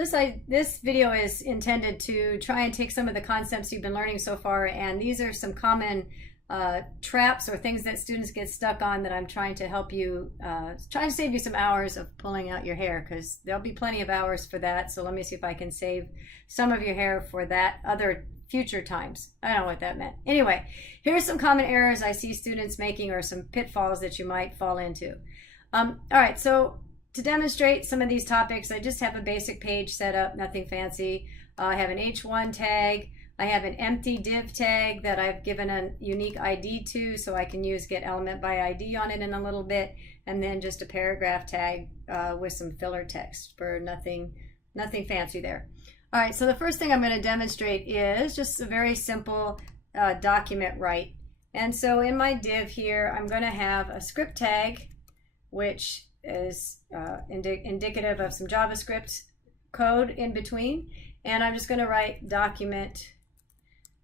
This video is intended to try and take some of the concepts you've been learning so far, and these are some common traps or things that students get stuck on that I'm trying to help you, trying to save you some hours of pulling out your hair, because there'll be plenty of hours for that. So let me see if I can save some of your hair for that other future times. I don't know what that meant. Anyway, here's some common errors I see students making, or some pitfalls that you might fall into. All right, so to demonstrate some of these topics, I just have a basic page set up, nothing fancy. I have an H1 tag. I have an empty div tag that I've given a unique ID to, so I can use get element by ID on it in a little bit, and then just a paragraph tag with some filler text for nothing fancy there. All right, so the first thing I'm going to demonstrate is just a very simple document write. And so in my div here, I'm going to have a script tag, which is indicative of some JavaScript code in between. And I'm just going to write document.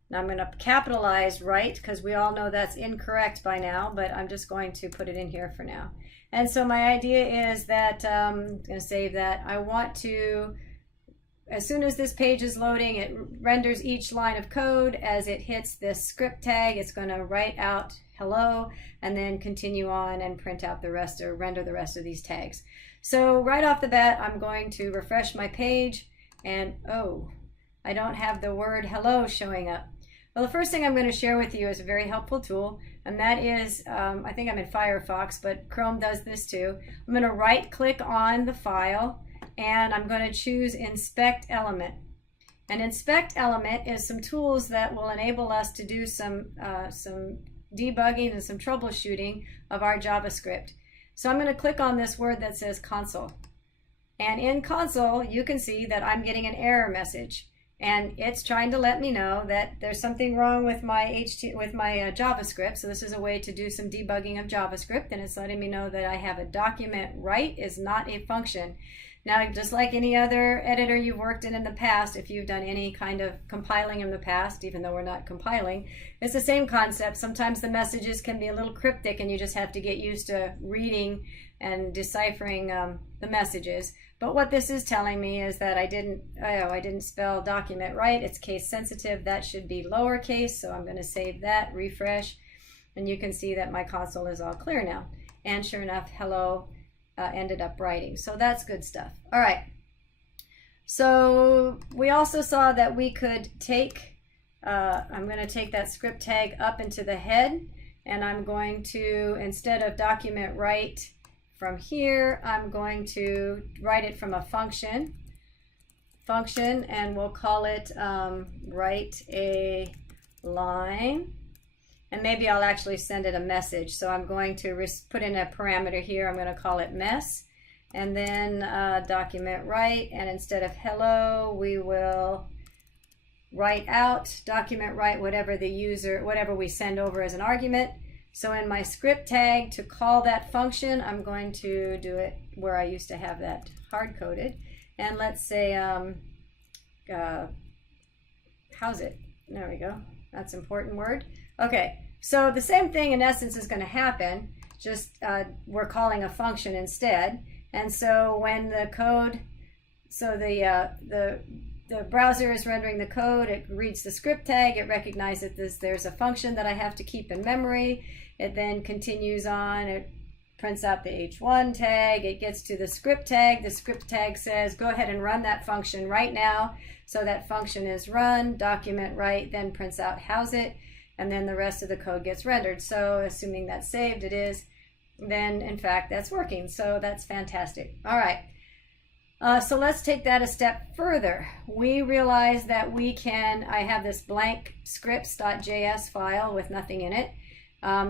Now I'm going to capitalize write, because we all know that's incorrect by now, but I'm just going to put it in here for now. And so my idea is that, I'm going to save that. I want to, as soon as this page is loading, it renders each line of code. As it hits this script tag, it's going to write out hello, and then continue on and print out the rest, or render the rest of these tags. So right off the bat, I'm going to refresh my page, and oh, I don't have the word hello showing up. Well, the first thing I'm going to share with you is a very helpful tool, and that is, I think I'm in Firefox, but Chrome does this too. I'm going to right click on the file, and I'm going to choose Inspect Element. And Inspect Element is some tools that will enable us to do some debugging and some troubleshooting of our JavaScript. So I'm going to click on this word that says console. And in console, you can see that I'm getting an error message. And it's trying to let me know that there's something wrong with my JavaScript. So this is a way to do some debugging of JavaScript, and it's letting me know that I have a document write is not a function. Now, just like any other editor you've worked in the past, if you've done any kind of compiling in the past, even though we're not compiling, it's the same concept. Sometimes the messages can be a little cryptic, and you just have to get used to reading and deciphering the messages. But what this is telling me is that I didn't spell document right. It's case sensitive. That should be lowercase. So I'm going to save that, refresh, and you can see that my console is all clear now. And sure enough, hello ended up writing. So that's good stuff. All right. So we also saw that we could take, I'm going to take that script tag up into the head, and I'm going to, instead of document write from here, I'm going to write it from a function, and we'll call it write a line. And maybe I'll actually send it a message. So I'm going to put in a parameter here. I'm going to call it mess, and then document write, and instead of hello, we will write out document write whatever we send over as an argument. So in my script tag, to call that function, I'm going to do it where I used to have that hard-coded. And let's say, house it. There we go. That's an important word. Okay, so the same thing in essence is going to happen, just we're calling a function instead. And so when the code, so the browser is rendering the code, it reads the script tag, it recognizes that there's a function that I have to keep in memory. It then continues on, it prints out the H1 tag, it gets to the script tag says go ahead and run that function right now. So that function is run, document write, then prints out house it, and then the rest of the code gets rendered. So assuming that's saved, it is, then in fact that's working. So that's fantastic. All right. So let's take that a step further. We realize that I have this blank scripts.js file with nothing in it.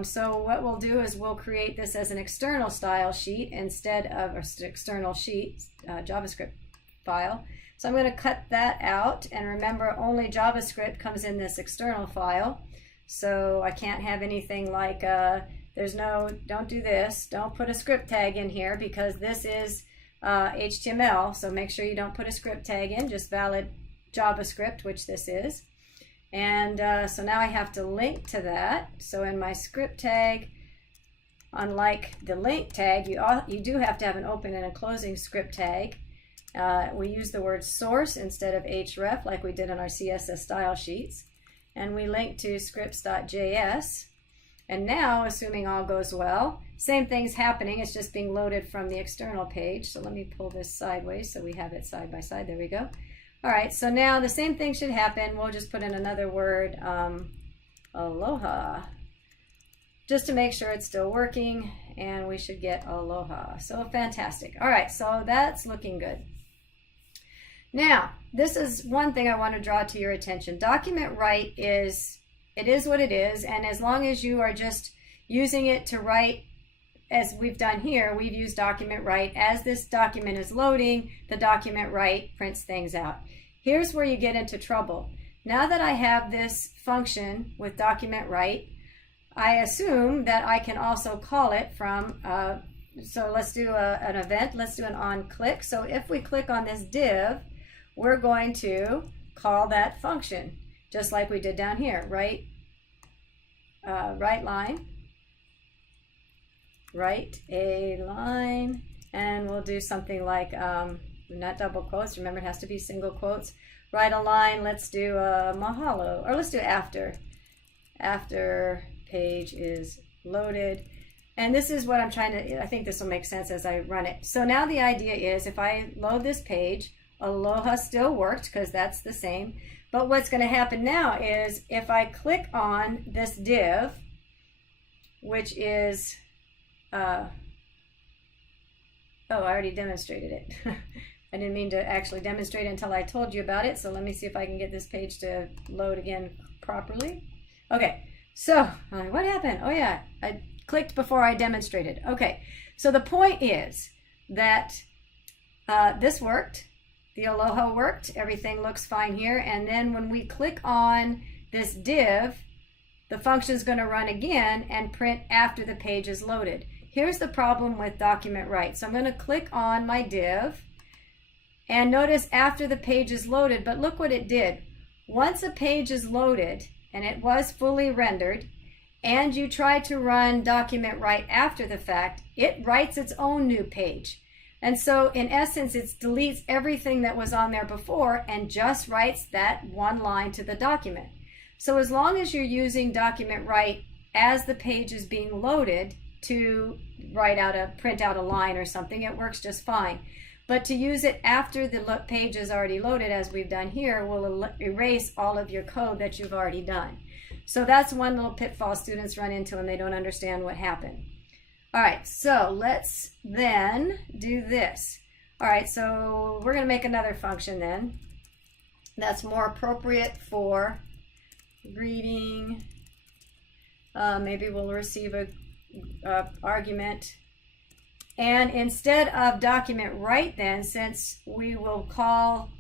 So what we'll do is we'll create this as an external style sheet instead of an external sheet JavaScript file. So I'm going to cut that out, and remember, only JavaScript comes in this external file. So I can't have anything like don't do this, don't put a script tag in here, because this is HTML. So make sure you don't put a script tag in, just valid JavaScript, which this is. And so now I have to link to that. So in my script tag, unlike the link tag, you do have to have an open and a closing script tag. We use the word source instead of href like we did in our CSS style sheets. And we link to scripts.js. And now, assuming all goes well, same thing's happening. It's just being loaded from the external page. So let me pull this sideways so we have it side by side. There we go. All right, so now the same thing should happen. We'll just put in another word, aloha, just to make sure it's still working, and we should get aloha. So fantastic. All right, so that's looking good. Now, this is one thing I want to draw to your attention. Document write is what it is, and as long as you are just using it to write, as we've done here, we've used document write. As this document is loading, the document write prints things out. Here's where you get into trouble. Now that I have this function with document write, I assume that I can also call it from, so let's do an event. Let's do an onClick. So if we click on this div, we're going to call that function, just like we did down here, right line, write a line, and we'll do something like, not double quotes, remember it has to be single quotes, write a line, let's do mahalo, or let's do after page is loaded. And this is what I'm trying to, I think this will make sense as I run it. So now the idea is if I load this page, aloha still worked because that's the same. But what's going to happen now is if I click on this div, which is, oh, I already demonstrated it. I didn't mean to actually demonstrate it until I told you about it. So let me see if I can get this page to load again properly. Okay, so what happened? Oh yeah, I clicked before I demonstrated. Okay, so the point is that this worked. The aloha worked. Everything looks fine here. And then when we click on this div, the function is going to run again and print after the page is loaded. Here's the problem with document write. So I'm going to click on my div and notice after the page is loaded, but look what it did. Once a page is loaded and it was fully rendered and you try to run document write after the fact, it writes its own new page. And so in essence, it deletes everything that was on there before and just writes that one line to the document. So as long as you're using document write as the page is being loaded to print out a line or something, it works just fine. But to use it after the page is already loaded, as we've done here, will erase all of your code that you've already done. So that's one little pitfall students run into when they don't understand what happened. All right, so let's then do this. All right, so we're going to make another function then that's more appropriate for greeting. Maybe we'll receive a argument. And instead of document write then, since we will call,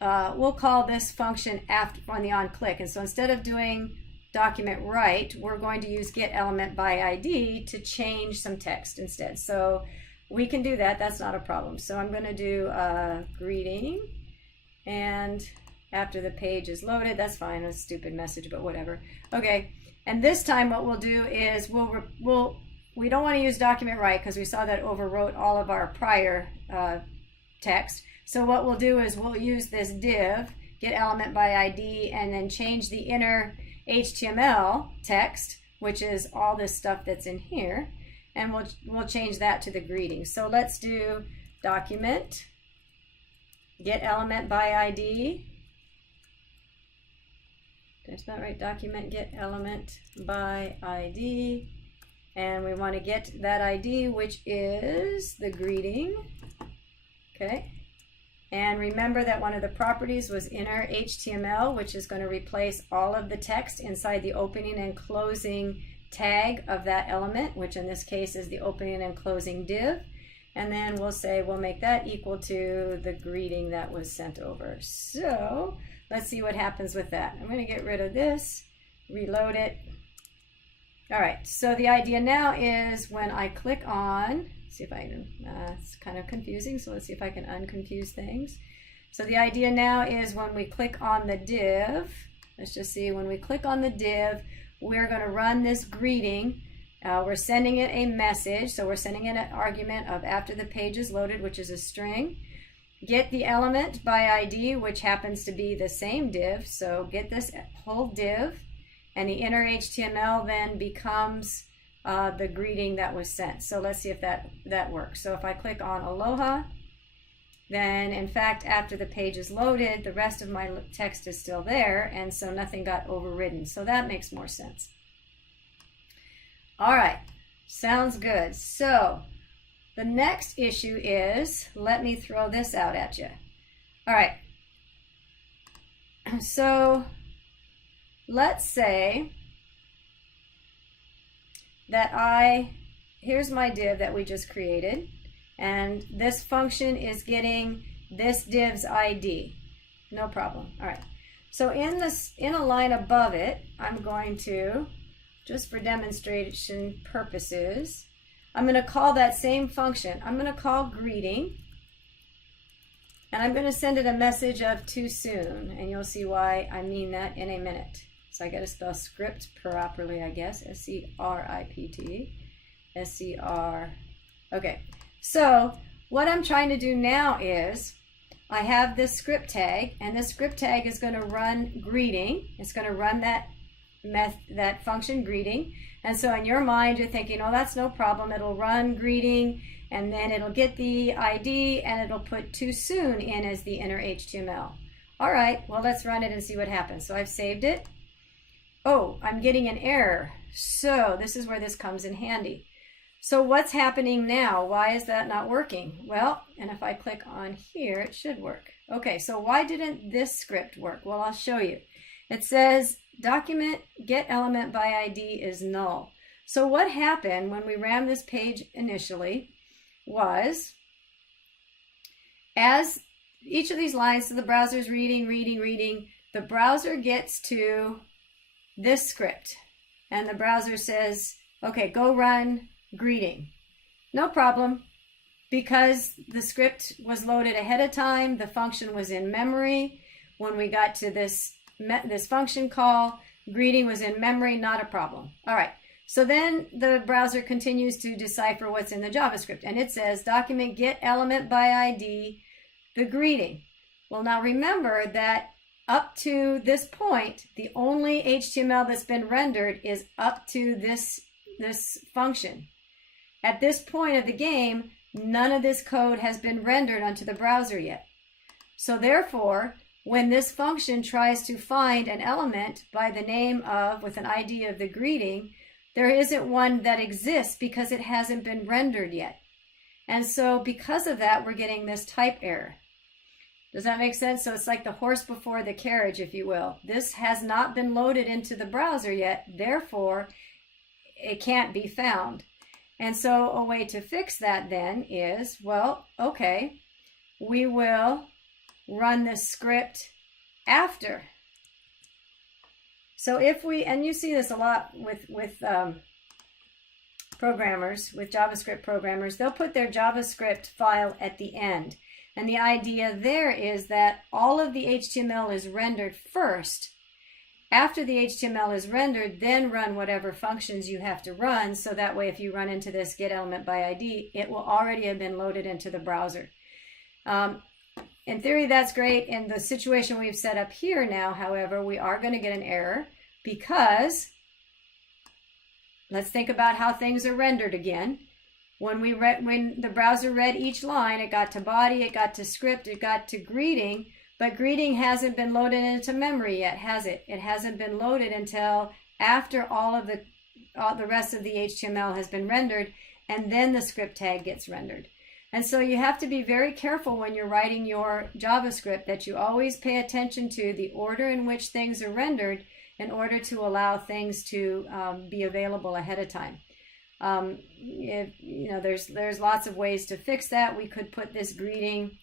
we'll call this function after on the onClick. And so instead of doing document write, we're going to use get element by ID to change some text instead. So we can do that, that's not a problem. So I'm going to do greeting, and after the page is loaded, that's fine, a stupid message, but whatever. Okay, and this time what we'll do is we don't want to use document write because we saw that overwrote all of our prior text. So what we'll do is we'll use this div, get element by ID, and then change the inner HTML text, which is all this stuff that's in here, and we'll change that to the greeting. So let's do document, get element by ID. Did I spell it right? Document, get element by ID. And we want to get that ID, which is the greeting. Okay. And remember that one of the properties was inner HTML, which is going to replace all of the text inside the opening and closing tag of that element, which in this case is the opening and closing div. And then we'll say we'll make that equal to the greeting that was sent over. So let's see what happens with that. I'm going to get rid of this, reload it. All right, so the idea now is when I click on, see if I can, it's kind of confusing, so let's see if I can unconfuse things. So the idea now is when we click on the div, let's just see, when we click on the div, we're going to run this greeting. We're sending it a message, so we're sending it an argument of after the page is loaded, which is a string. get the element by ID, which happens to be the same div. So get this whole div, and the inner HTML then becomes the greeting that was sent. So let's see if that works. So if I click on Aloha, then in fact after the page is loaded, the rest of my text is still there, and so nothing got overridden. So that makes more sense. All right, sounds good. So the next issue is, let me throw this out at you. All right, so let's say that here's my div that we just created, and this function is getting this div's ID. No problem. All right, so in a line above it, I'm going to, just for demonstration purposes, I'm going to call that same function. I'm going to call greeting, and I'm going to send it a message of too soon, and you'll see why I mean that in a minute. So I got to spell script properly, I guess. S-C-R-I-P-T. S-C-R. Okay. So what I'm trying to do now is I have this script tag, and this script tag is going to run greeting. It's going to run that function greeting. And so in your mind, you're thinking, oh, that's no problem. It'll run greeting, and then it'll get the ID, and it'll put too soon in as the inner HTML. All right, well, let's run it and see what happens. So I've saved it. Oh, I'm getting an error. So this is where this comes in handy. So what's happening now? Why is that not working? Well, and if I click on here, it should work. Okay, so why didn't this script work? Well, I'll show you. It says document get element by ID is null. So what happened when we ran this page initially was, as each of these lines, so the browser's reading, the browser gets to this script, and the browser says, okay, go run greeting. No problem, because the script was loaded ahead of time, the function was in memory. When we got to this function call, greeting was in memory, not a problem. All right, so then the browser continues to decipher what's in the JavaScript, and it says document get element by ID, the greeting. Well, now remember that up to this point, the only HTML that's been rendered is up to this function. At this point of the game, none of this code has been rendered onto the browser yet. So therefore, when this function tries to find an element by the name of, with an ID of the greeting, there isn't one that exists because it hasn't been rendered yet. And so because of that, we're getting this type error. Does that make sense? So it's like the horse before the carriage, if you will. This has not been loaded into the browser yet, therefore it can't be found. And so a way to fix that then is, well, okay, we will run this script after. So if we, and you see this a lot with programmers, with JavaScript programmers, they'll put their JavaScript file at the end. And the idea there is that all of the HTML is rendered first. After the HTML is rendered, then run whatever functions you have to run, so that way if you run into this get element by ID, it will already have been loaded into the browser. In theory, that's great. In the situation we've set up here now, however, we are going to get an error because, let's think about how things are rendered again. When the browser read each line, it got to body, it got to script, it got to greeting, but greeting hasn't been loaded into memory yet, has it? It hasn't been loaded until after all the rest of the HTML has been rendered, and then the script tag gets rendered. And so you have to be very careful when you're writing your JavaScript that you always pay attention to the order in which things are rendered in order to allow things to be available ahead of time. There's lots of ways to fix that. We could put this greeting,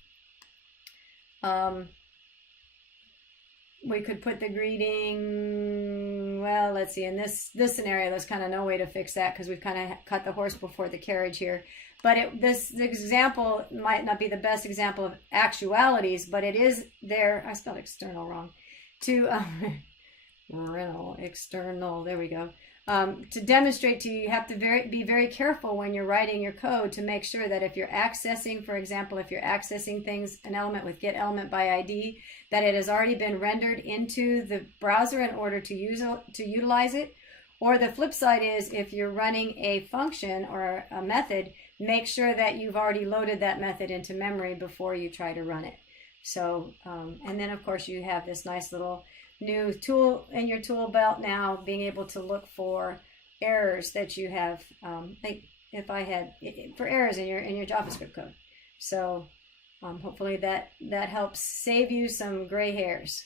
we could put the greeting, well, let's see, in this scenario, there's kind of no way to fix that because we've kind of cut the horse before the carriage here. But this example might not be the best example of actualities, but it is there. I spelled external wrong. To external, there we go. To demonstrate to you, you have to be very careful when you're writing your code to make sure that if you're accessing, for example, if you're accessing things, an element with get element by ID, that it has already been rendered into the browser in order to utilize it. Or the flip side is, if you're running a function or a method, make sure that you've already loaded that method into memory before you try to run it. So, and then of course you have this nice little new tool in your tool belt now, being able to look for errors that you have, like if I had for errors in your JavaScript code. So hopefully that helps save you some gray hairs.